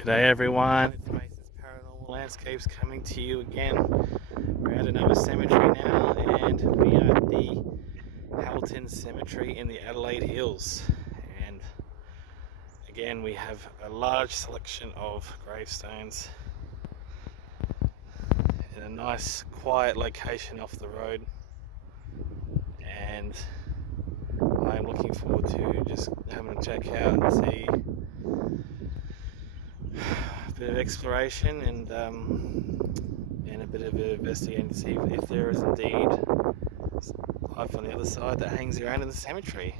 G'day everyone, it's Mason's Paranormal Landscapes coming to you again. We're at another cemetery now, and we are at the Houghton Cemetery in the Adelaide Hills. And again, we have a large selection of gravestones in a nice quiet location off the road, and I'm looking forward to just having a check out and see a bit of exploration and a bit of investigating to see if there is indeed life on the other side that hangs around in the cemetery.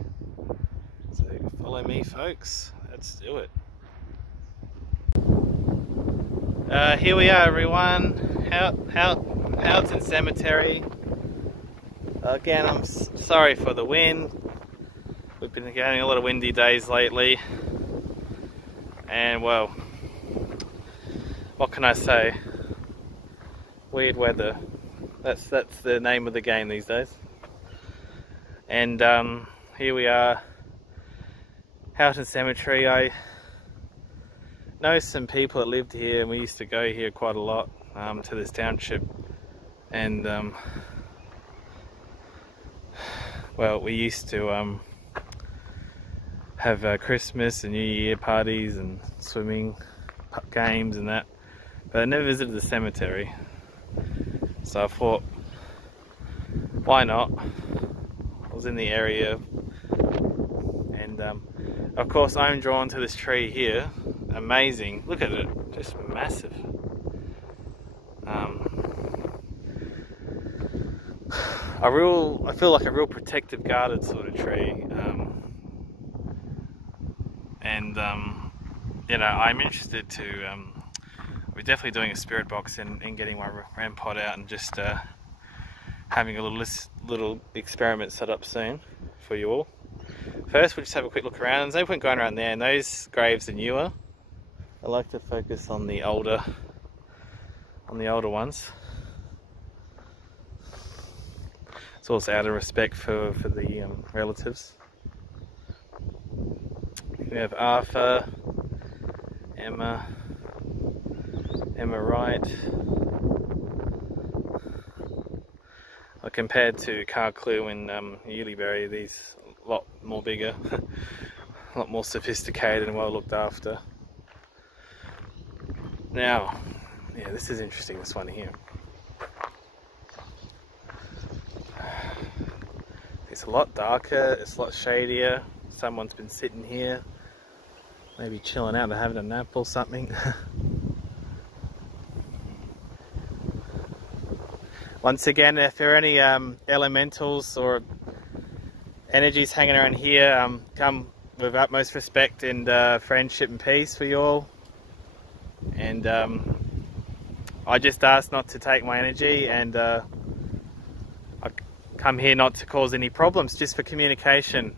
So follow me, folks. Let's do it. Here we are, everyone. Houghton Cemetery. Again, I'm sorry for the wind. We've been getting a lot of windy days lately, and well, what can I say? Weird weather. That's the name of the game these days. And here we are, Houghton Cemetery. I know some people that lived here, and we used to go here quite a lot, to this township. And well, we used to have Christmas and New Year parties and swimming games and that, but I never visited the cemetery, so I thought, why not? I was in the area, and of course I'm drawn to this tree here. Amazing, look at it, just massive. I feel like a real protective, guarded sort of tree. You know, I'm interested to, we're definitely doing a spirit box and getting my RAM pod out and just having a little experiment set up soon for you all. First, we'll just have a quick look around. There's no point going around there, and those graves are newer. I like to focus on the older ones. It's also out of respect for the relatives. We have Arthur, Emma Wright. Compared to Carclew and Yuleberry, these a lot more bigger, a lot more sophisticated and well looked after. Now, yeah, this is interesting, this one here. It's a lot darker, it's a lot shadier. Someone's been sitting here, maybe chilling out and having a nap or something. Once again, if there are any elementals or energies hanging around here, come with utmost respect and friendship and peace for you all. And I just ask not to take my energy, and I come here not to cause any problems, just for communication.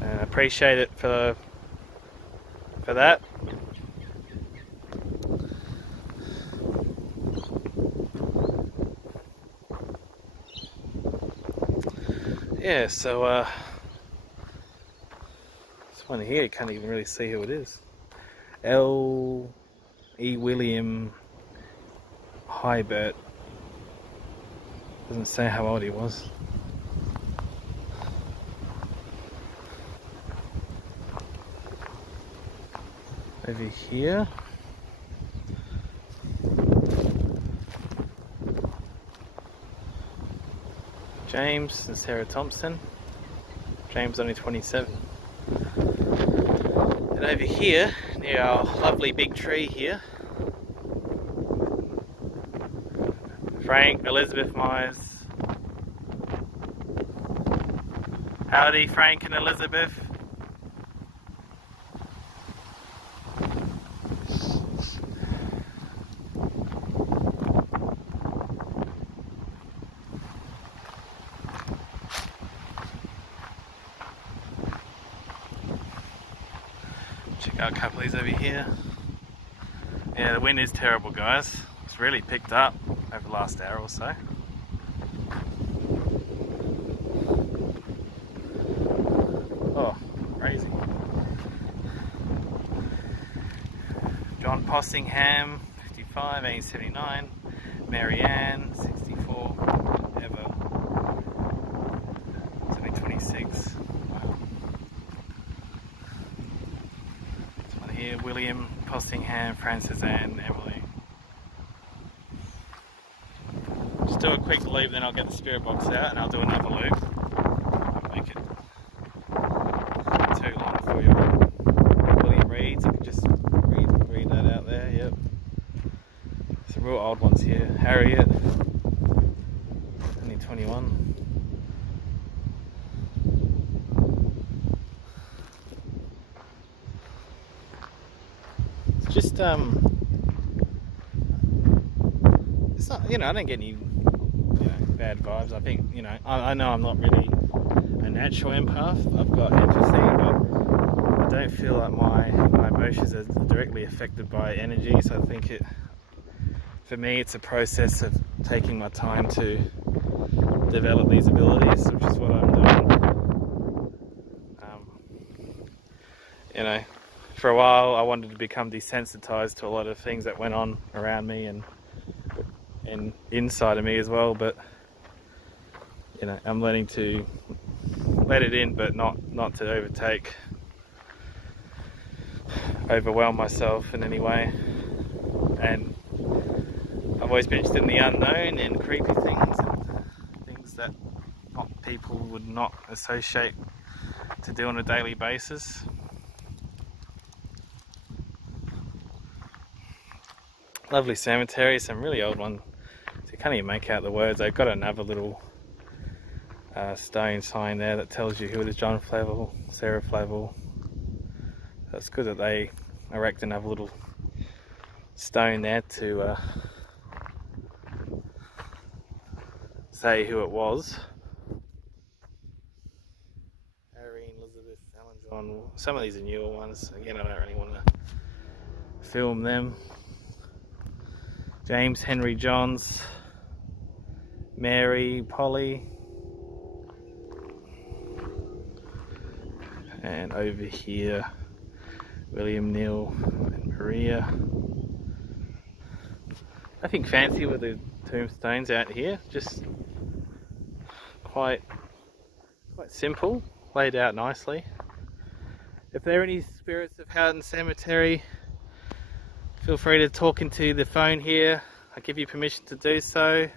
And I appreciate it for that. Yeah, so this one here, you can't even really see who it is. L. E. William Hybert. Doesn't say how old he was. Over here. James and Sarah Thompson. James only 27. And over here, near our lovely big tree here, Frank, Elizabeth Myers. Howdy, Frank and Elizabeth. Check out a couple of these over here. Yeah, the wind is terrible, guys. It's really picked up over the last hour or so. Oh, crazy. Possingham, 55, 1879. Mary Ann, 64. Eva, 26. Wow. This one here, William, Possingham, Francis Ann, Emily. Just do a quick loop, then I'll get the spirit box out and I'll do another loop. I'll make it too long for you. William Reeds, I could just read that out there, yep. Some real old ones here. Harriet, only 21. It's just, it's not, you know, I don't get any, bad vibes. I think, I know I'm not really a natural empath. I've got empathy, but I don't feel like my emotions are directly affected by energy. So I think for me, it's a process of taking my time to develop these abilities, which is what I'm doing. For a while, I wanted to become desensitized to a lot of things that went on around me and inside of me as well, but I'm learning to let it in, but not to overwhelm myself in any way. And I've always been interested in the unknown and creepy things and things that people would not associate to do on a daily basis. Lovely cemetery, some really old one. So you can't even make out the words. They've got another little stone sign there that tells you who it is. John Flavel, Sarah Flavel. So it's good that they erect another little stone there to say who it was. Irene, Elizabeth, Alan John. Some of these are newer ones. Again, I don't really want to film them. James Henry Johns, Mary, Polly, and over here William, Neil and Maria. Nothing fancy with the tombstones out here, just quite simple, laid out nicely. If there are any spirits of Houghton Cemetery, feel free to talk into the phone here. I give you permission to do so.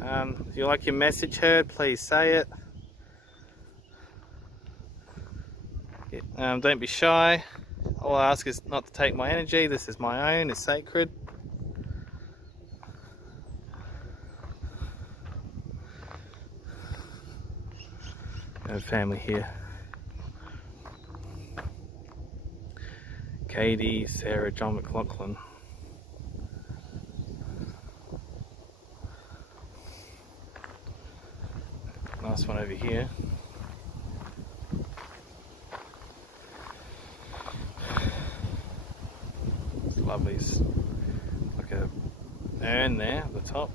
If you like your message heard, please say it. Don't be shy. All I ask is not to take my energy. This is my own, it's sacred. And family here. Katie, Sarah, John McLaughlin. Nice one over here. It's lovely. It's like a urn there at the top.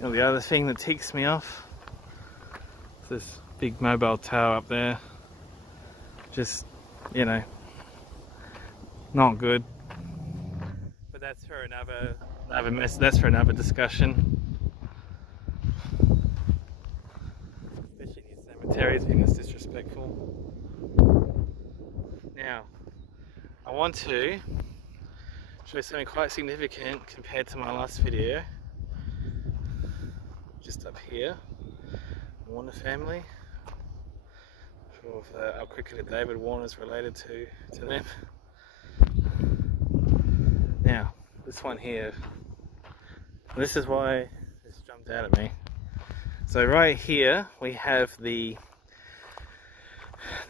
The other thing that ticks me off is this big mobile tower up there. Just, not good. But that's for another mess. That's for another discussion. Especially in these cemeteries, being this disrespectful. Now, I want to show something quite significant compared to my last video. Just up here, Warner family. Not sure if our cricketer David Warner's related to them. Now, this one here, this is why this jumped out at me. So right here we have the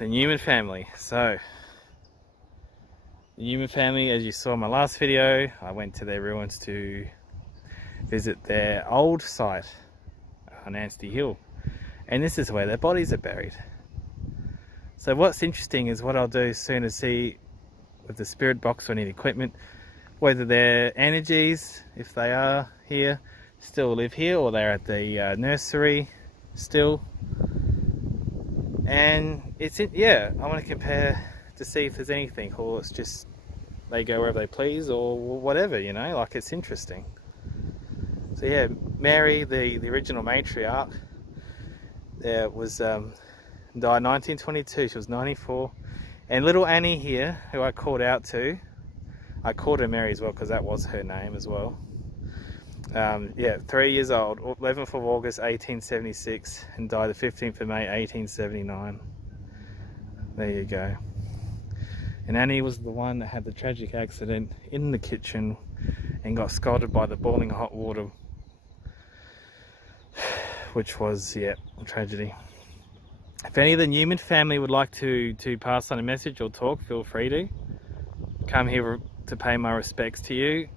Newman family. So the Newman family, as you saw in my last video, I went to their ruins to visit their old site on Anstey Hill, and this is where their bodies are buried. So what's interesting is what I'll do soon is see with the spirit box or any equipment whether their energies, if they are here, still live here or they're at the nursery still, And yeah, I want to compare to see if there's anything, or it's just they go wherever they please, or whatever, you know, like it's interesting. So yeah, Mary, the original matriarch, was died in 1922. She was 94. And little Annie here, who I called out to, I called her Mary as well because that was her name as well. Yeah, 3 years old, 11th of August 1876, and died the 15th of May 1879. There you go. And Annie was the one that had the tragic accident in the kitchen and got scalded by the boiling hot water, which was, yeah, a tragedy. If any of the Newman family would like to pass on a message or talk, feel free to come here to pay my respects to you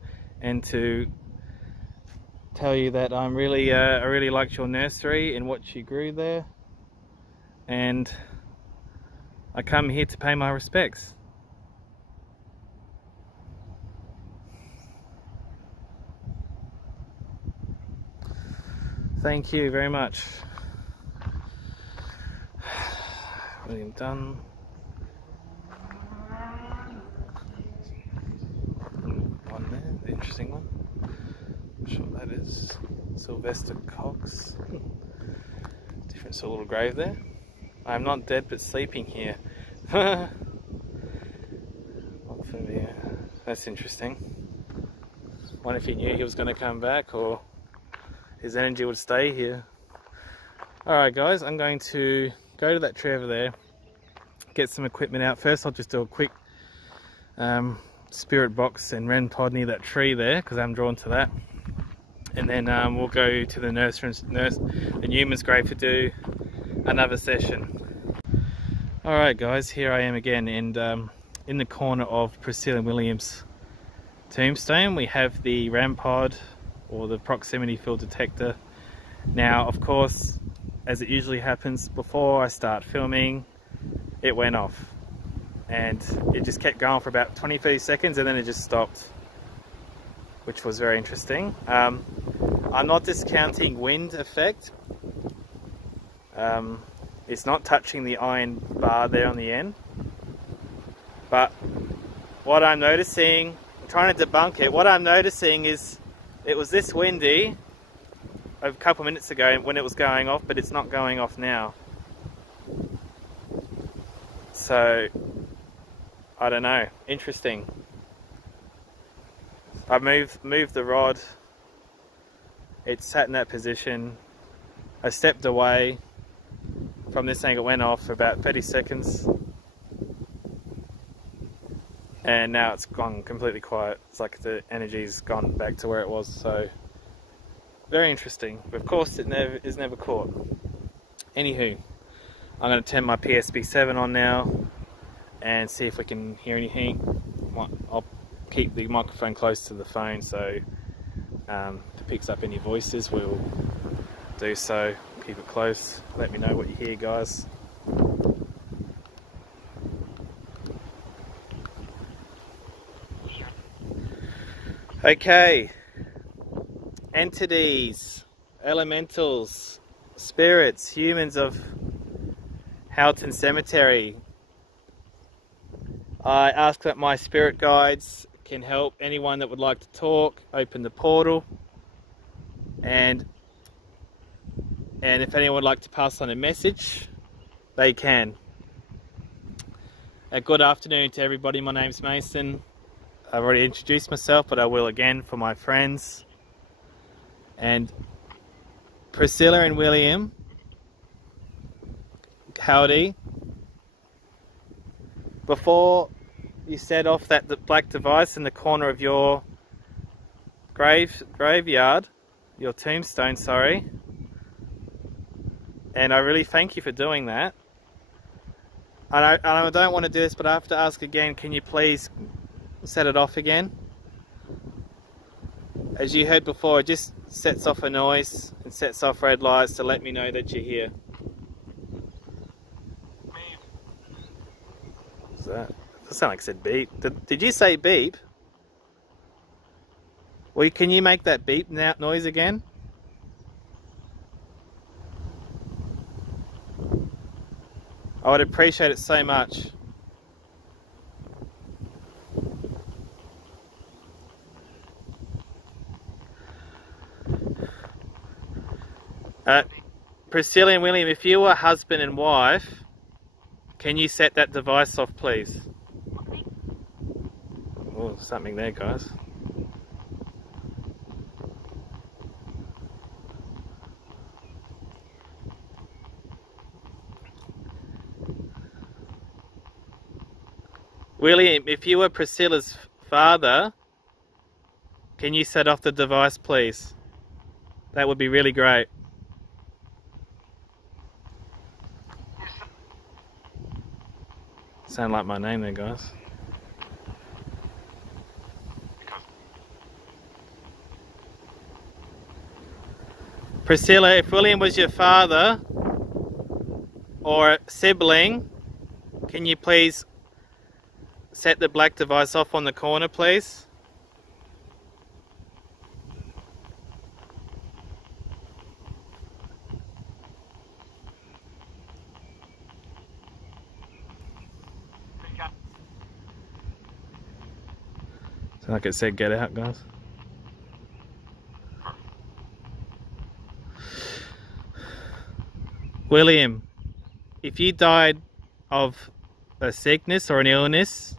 and to tell you that I really liked your nursery and what you grew there, and I come here to pay my respects. Thank you very much. William Dunn. One there, the interesting one. Not sure what that is. Sylvester Cox. Different sort of little grave there. I am not dead but sleeping here. Not familiar. That's interesting. Wonder if he knew he was going to come back, or his energy would stay here. Alright guys, I'm going to go to that tree over there, get some equipment out. First I'll just do a quick spirit box and Ren pod near that tree there, because I'm drawn to that. And then we'll go to the the Newman's grave to do another session. Alright guys, here I am again, and in the corner of Priscilla Williams' tombstone we have the RAM pod, or the proximity field detector. Now of course, as it usually happens, before I start filming it went off, and it just kept going for about 20-30 seconds and then it just stopped, which was very interesting. I'm not discounting wind effect. It's not touching the iron bar there on the end, but what I'm noticing, I'm trying to debunk it, what I'm noticing is it was this windy a couple minutes ago when it was going off, but it's not going off now. So I don't know, interesting. I moved the rod, it sat in that position, I stepped away from this thing, it went off for about 30 seconds, and now it's gone completely quiet. It's like the energy's gone back to where it was. So very interesting, but of course it is never caught. Anywho, I'm going to turn my PSB7 on now and see if we can hear anything. I'll keep the microphone close to the phone, so if it picks up any voices we'll do so. Keep it close, let me know what you hear guys. Okay, entities, elementals, spirits, humans of Houghton Cemetery. I ask that my spirit guides can help anyone that would like to talk, open the portal, and if anyone would like to pass on a message, they can. A good afternoon to everybody, my name's Mason. I've already introduced myself, but I will again for my friends. And Priscilla and William, howdy. Before you set off that black device in the corner of your graveyard, your tombstone, sorry, and I really thank you for doing that. And I don't want to do this, but I have to ask again, can you please set it off again? As you heard before, it just sets off a noise and sets off red lights to let me know that you're here. What's that? That sounded like it said beep. Did you say beep? Well, can you make that beep noise again? I would appreciate it so much. Priscilla and William, if you were husband and wife, can you set that device off, please? Oh, something there, guys. William, if you were Priscilla's father, can you set off the device, please? That would be really great. Sound like my name there, guys. Priscilla, if William was your father or sibling, can you please set the black device off on the corner, please? So like it said, get out, guys. William, if you died of a sickness or an illness,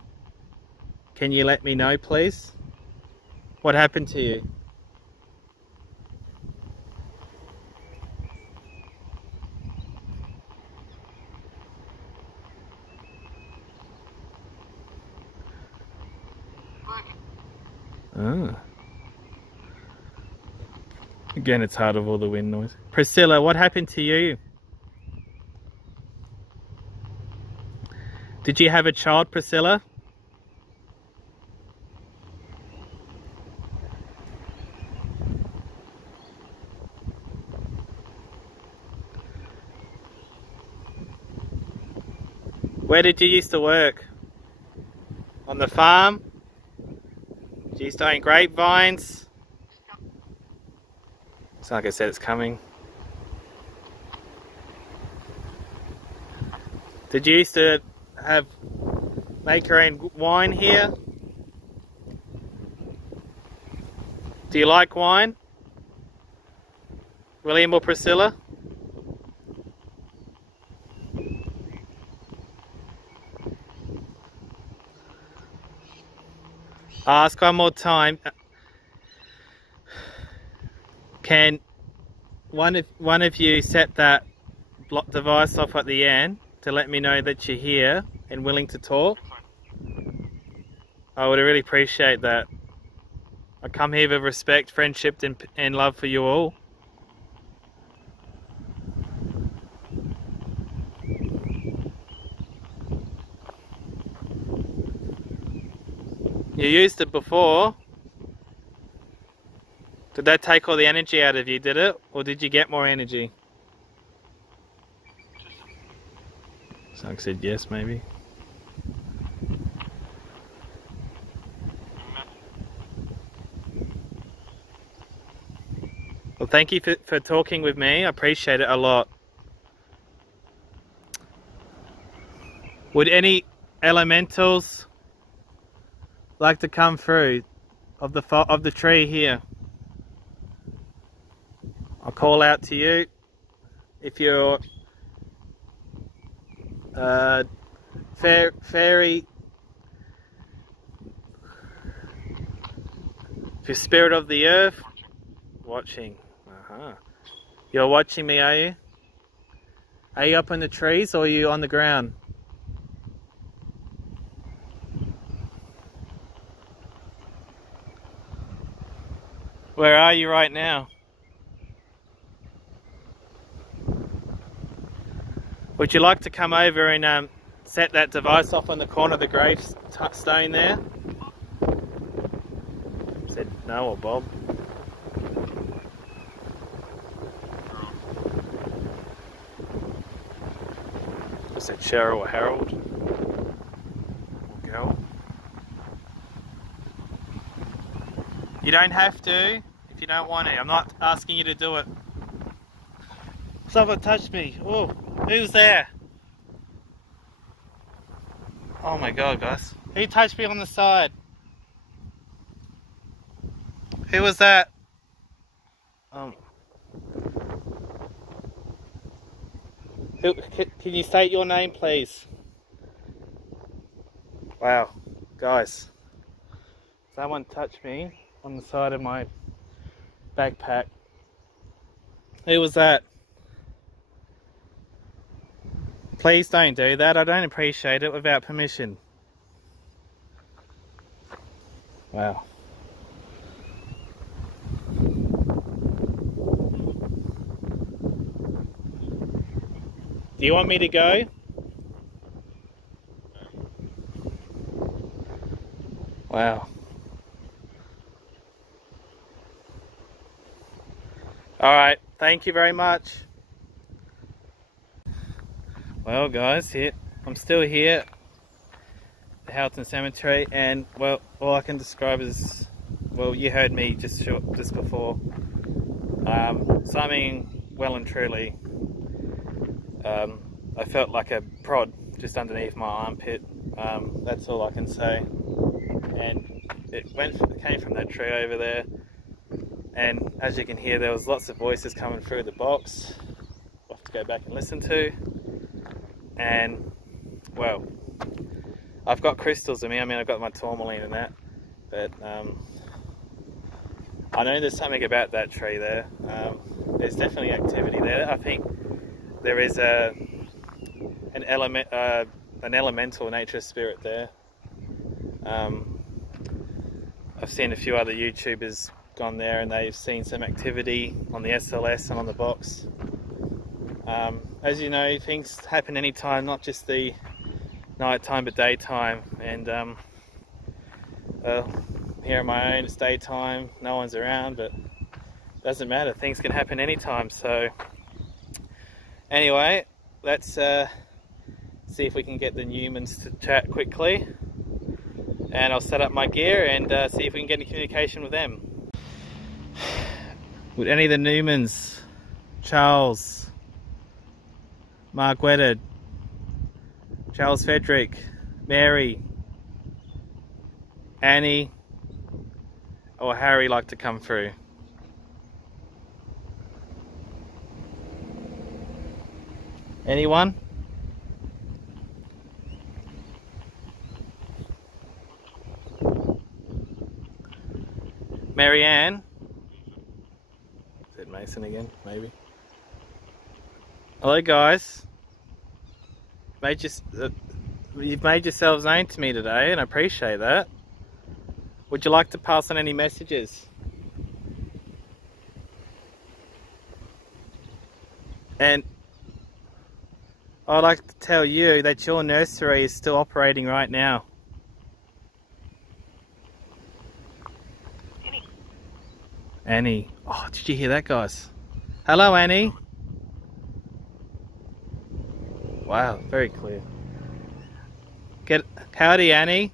can you let me know, please? What happened to you? Oh. Again, it's hard with all the wind noise. Priscilla, what happened to you? Did you have a child, Priscilla? Where did you used to work? On the farm? Did you used to own grapevines? It's like I said, it's coming. Did you used to make your own wine here? Do you like wine? William or Priscilla? I'll ask one more time. Can one of you set that device off at the end to let me know that you're here and willing to talk? I would really appreciate that. I come here with respect, friendship and love for you all. You used it before. Did that take all the energy out of you, did it? Or did you get more energy? Someone said yes, maybe. Well, thank you for talking with me. I appreciate it a lot. Would any elementals like to come through of the tree here? I'll call out to you. If you're fairy, if you're spirit of the earth, watching. You're watching me, are you? Are you up in the trees or are you on the ground? Where are you right now? Would you like to come over and set that device off on the corner of the gravestone there? Said no or Bob? I said Cheryl or Harold or Gal. You don't have to if you don't want to. I'm not asking you to do it. Someone touched me. Oh, who's there? Oh my god, guys. Who touched me on the side? Who was that? Can you state your name, please? Wow, guys. Someone touched me on the side of my backpack. Who was that? Please don't do that. I don't appreciate it without permission. Wow. Do you want me to go? Wow. Alright, thank you very much. Well guys, I'm still here at the Houghton Cemetery, and well, all I can describe is, well, you heard me just before. Something well and truly, I felt like a prod just underneath my armpit. That's all I can say. And it came from that tree over there, and as you can hear, there was lots of voices coming through the box. I'll have to go back and listen to. And well, I've got crystals in me. I mean, I've got my tourmaline and that, but I know there's something about that tree there. There's definitely activity there. I think there is an elemental nature spirit there. I've seen a few other YouTubers gone there and they've seen some activity on the SLS and on the box. As you know, things happen anytime, not just the night time but daytime, and here on my own it's daytime, no one's around, but it doesn't matter, things can happen anytime. So anyway, let's see if we can get the Newmans to chat quickly, and I'll set up my gear and see if we can get any communication with them. Would any of the Newmans, Charles, Mark Weddard, Charles Frederick, Mary, Annie, or Harry like to come through? Anyone? Marianne? Is it Mason again? Maybe. Hello guys. You've made yourselves known to me today, and I appreciate that. Would you like to pass on any messages? And I'd like to tell you that your nursery is still operating right now. Annie. Oh, did you hear that, guys? Hello, Annie. Wow, very clear. Howdy, Annie.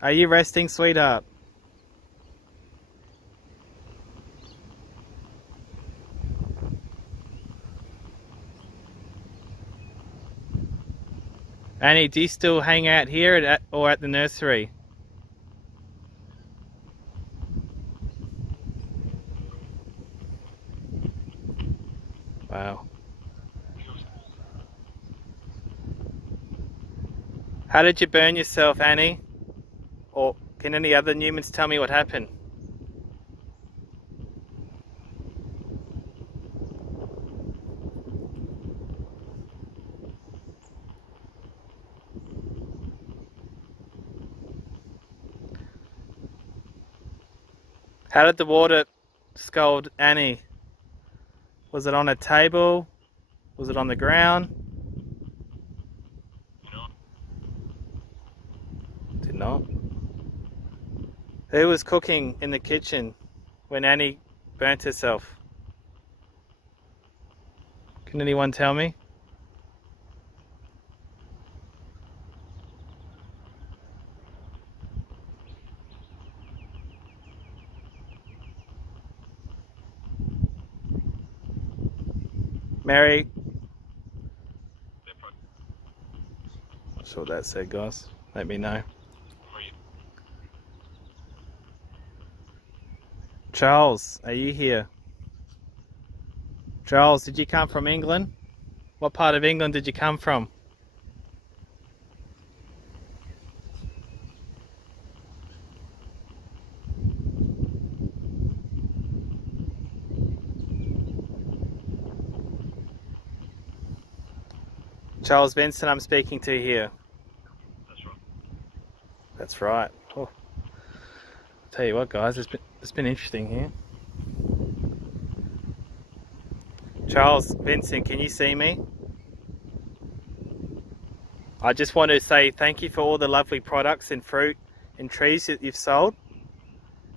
Are you resting, sweetheart? Annie, do you still hang out here or at the nursery? Wow. How did you burn yourself, Annie? Or can any other Newmans tell me what happened? How did the water scald Annie? Was it on a table? Was it on the ground? Did not. Who was cooking in the kitchen when Annie burnt herself? Can anyone tell me? Mary? sure what that said, guys. Let me know. Charles, are you here? Charles, did you come from England? What part of England did you come from? Charles Benson, I'm speaking to here. That's right. That's right. Oh. Tell you what, guys, it's been interesting here. Charles Benson, can you see me? I just want to say thank you for all the lovely products and fruit and trees that you've sold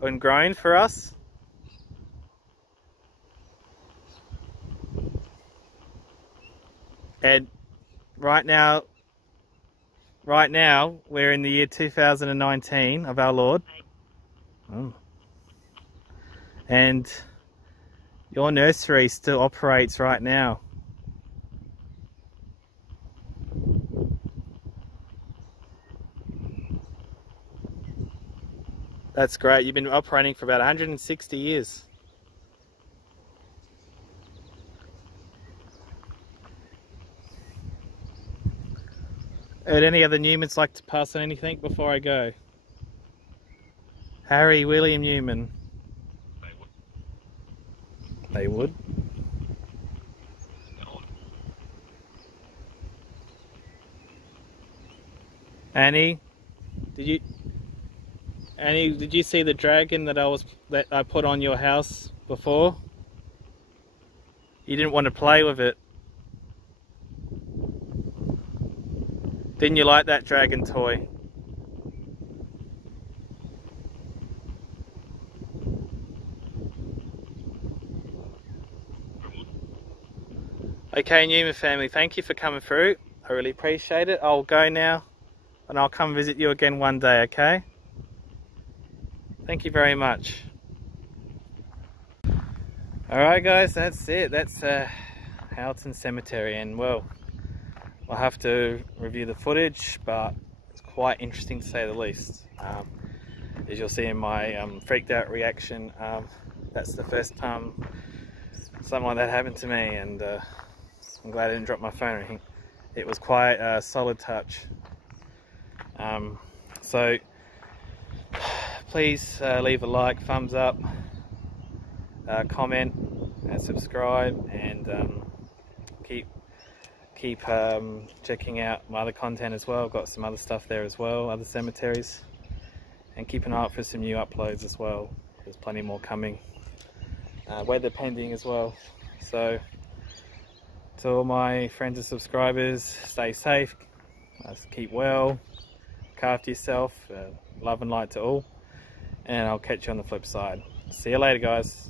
and grown for us. And right now we're in the year 2019 of our Lord. Oh. And your nursery still operates right now. That's great. You've been operating for about 160 years. Would any other Newmans like to pass on anything before I go? Harry William Newman. They would. Annie, did you see the dragon that I put on your house before? You didn't want to play with it. Didn't you like that dragon toy? Okay, Newman family, thank you for coming through. I really appreciate it. I'll go now and I'll come visit you again one day, okay? Thank you very much. Alright guys, that's it. That's Houghton Cemetery, and well, I'll have to review the footage, but it's quite interesting to say the least. As you'll see in my freaked out reaction, that's the first time something like that happened to me, and I'm glad I didn't drop my phone or anything. It was quite a solid touch. So please leave a like, thumbs up, comment and subscribe, and keep checking out my other content as well. I've got some other stuff there as well, other cemeteries, and keep an eye out for some new uploads as well. There's plenty more coming, weather pending as well. So to all my friends and subscribers, stay safe, keep well, look after yourself, love and light to all, and I'll catch you on the flip side. See you later guys.